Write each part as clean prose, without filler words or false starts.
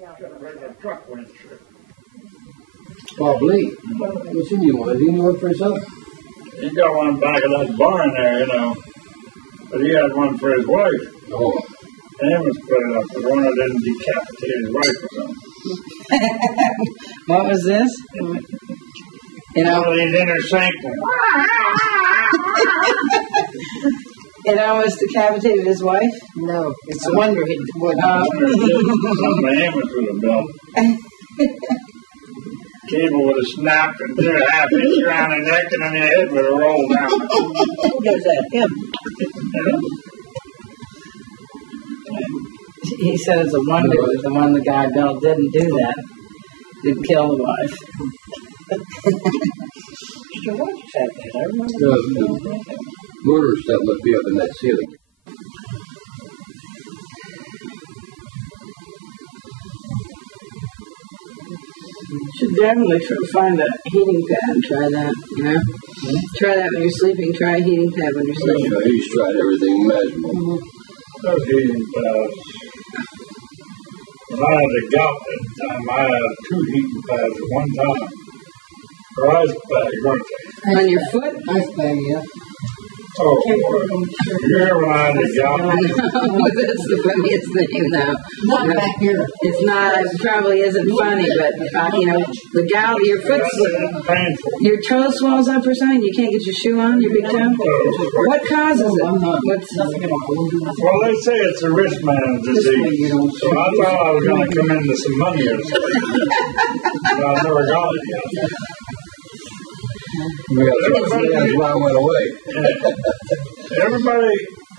regular truck winch. Probably. What's in you one? Did he work for himself? He got one back of that barn there, you know. But he had one for his wife. Oh. And was put it up, but one that didn't decapitate his wife or something. What was this? You know, one of these inner sanctum. it almost decapitated his wife? No, it's a wonder he wouldn't. Something ambulance would have done. Cable would have snapped and threw a half inch around the neck and then your head would have rolled down. Who does that? Him. He said it's a wonder that the one the guy built didn't do that. Didn't kill the wife. Mr. Rogers had that. I remember. The mortar stuff must be up in that ceiling. Should definitely find a heating pad and try that, you know? Try that when you're sleeping. Try a heating pad when you're sleeping. Yeah, he's tried everything imaginable. Those heating pads. When I had the gout that time, I had 2 heating pads at one time. For ice bag, weren't they? On your foot? Ice bag, yeah. Oh, you remember when I had the gout? That's the funniest thing now. Not back here. It's not, it probably isn't funny, but, you know, the gout, your foot's, Painful. your toe swells up or something, you can't get your shoe on, your big toe? What causes it? What's, Well, they say it's a wrist man's disease. So I thought I was going to come into some money or something. But I never got it yet. That's why I went away. Everybody,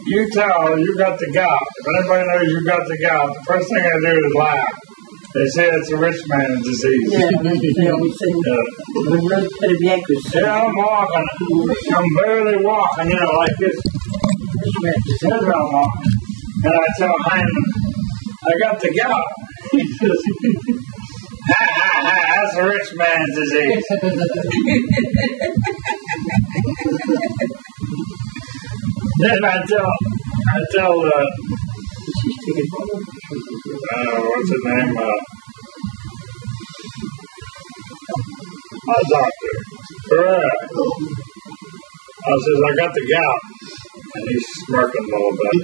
you tell you got the gout. If anybody knows you got the gout, the first thing I do is laugh. They say it's a rich man's disease. Yeah, we say we're really put a yankees. Yeah, I'm walking. I'm barely walking, you know, like this. That's how I'm walking. And I tell Hyman, I got the gout. He says, ha, ha, ha, that's a rich man's disease. Then I tell, what's his name? My doctor, Ferrer. I says, I got the gout. And he's smirking a little bit.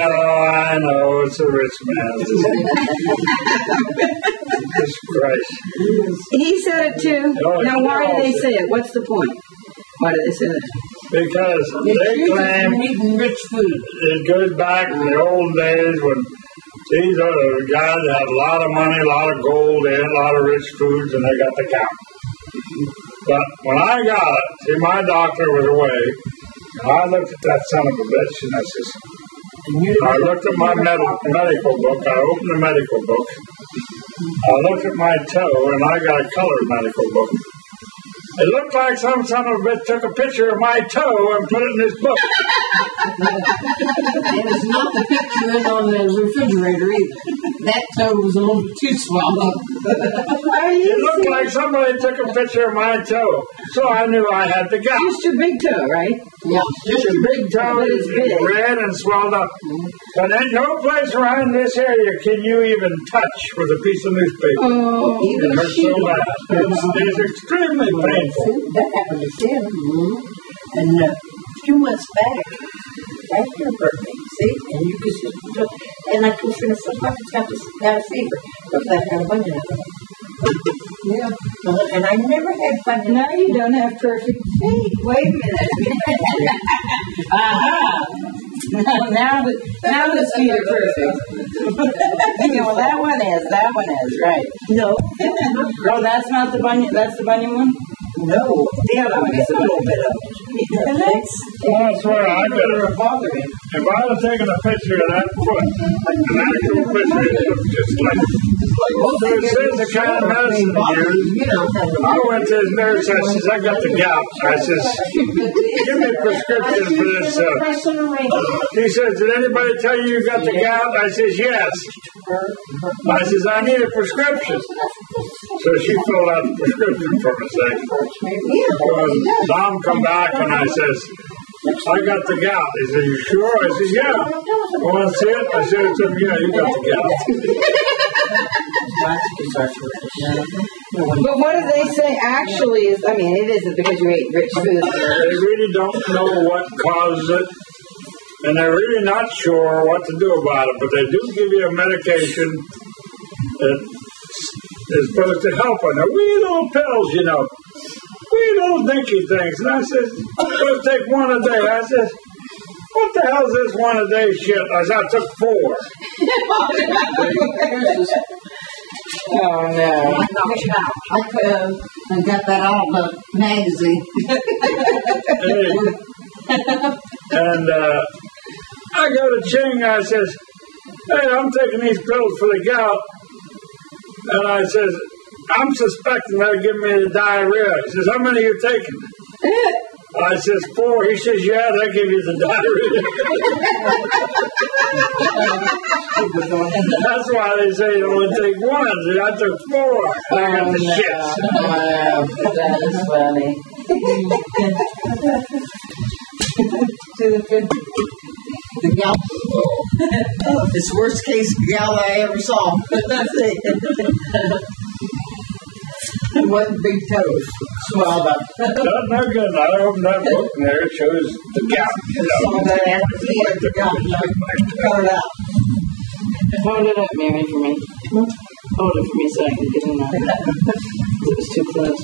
I know, it's a rich man's disease. Jesus Christ. he said it too. Now, why do they say it? What's the point? Why do they say that? Because they claim eating rich food. it goes back to the old days when these are guys that had a lot of money, a lot of gold, they had a lot of rich foods, and they got the gout. But when I got it, see, my doctor was away, and I looked at that son of a bitch, and I says, I looked at my medical book, I opened the medical book, I looked at my toe, and I got a colored medical book. It looked like some son of a bitch took a picture of my toe and put it in his book. And it's not the picture on the refrigerator either. That toe was a little too swelled up. It looked like somebody took a picture of my toe, so I knew I had the gout. Just your big toe, right? Yeah. Just a big toe is red and swelled up. But ain't no place around this area can you even touch with a piece of newspaper. Oh, It hurts so bad. It's extremely painful. That happened to Sam. And a few months back, after her birthday, see? And you could see, and I was going to say, I got a fever. But that had a bunch of it. Yeah. And I never had fun. now you don't have perfect feet. Wait a minute. now the feet are perfect. Well, that one is, right. No. Oh, that's not the bunion, that's the bunion one? No. The other one is a little bit of it. Well, I swear, I better. Bother him. If I had taken a picture of that foot, an actual picture, it looked just like. So it says the kind of medicine to use. I went to his nurse, I says, I got the gout. I says, give me a prescription for this. He says, did anybody tell you you got the gout? I says, yes. I says, I need a prescription. So she filled out the prescription for me. Tom come back and I says, I got the gout. He said, you sure? I said, yeah. Want to see it? I said to him, yeah, you got the gout. But what do they say actually is, I mean, it isn't because you ate rich food. They really don't know what causes it, and they're really not sure what to do about it, but they do give you a medication that is supposed to help on the wee little pills, you know. Wee little dinky things. And I said, I'm supposed to take one a day. I said, what the hell is this one a day shit? I said, I took 4. Oh, no. I got that out of a magazine. And I go to Ching. I says, hey, I'm taking these pills for the gout. And I says, I'm suspecting they're giving me the diarrhea. He says, how many are you taking? I says, 4. He says, yeah, they give you the diarrhea. That's why they say you only take 1. See, I took 4. I got the shits. Wow, that is funny. The gout. It's the worst case gout I ever saw. That's it. It wasn't big toes. Swelled up. That's not good. I opened that book and there it shows the gout. You know. Saw that after the gout. I cut it out. Hold it up, Mary, for me. Hold it for me so I can get in there. It was too close.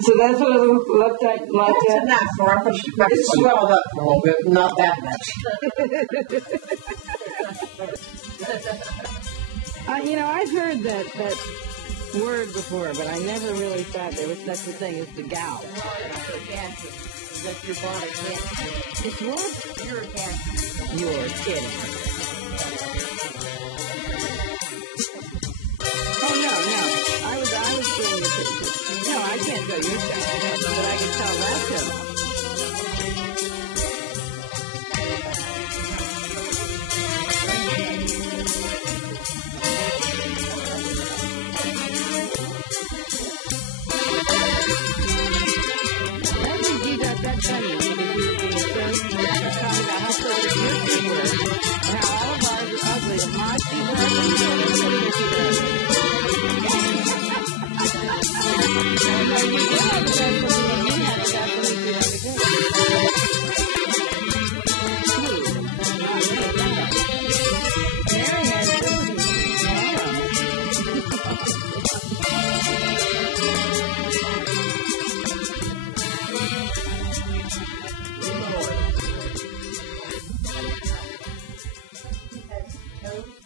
So that's what it looked like That's that? enough for it. It swelled up a little bit, not that much. You know, I've heard that word before, but I never really thought there was such a thing as the gout. That your body can't. It's what? You're a cancer. You're kidding. Oh, no. I was doing this. No, I can't tell your job, but I can tell that job. That's funny because you were being so talking about how so your feet were and how all of ours are ugly and my feet are ugly and your feet are ugly. No, you did have the best feeling and me had the best feeling the other day. Mary had it. Toes.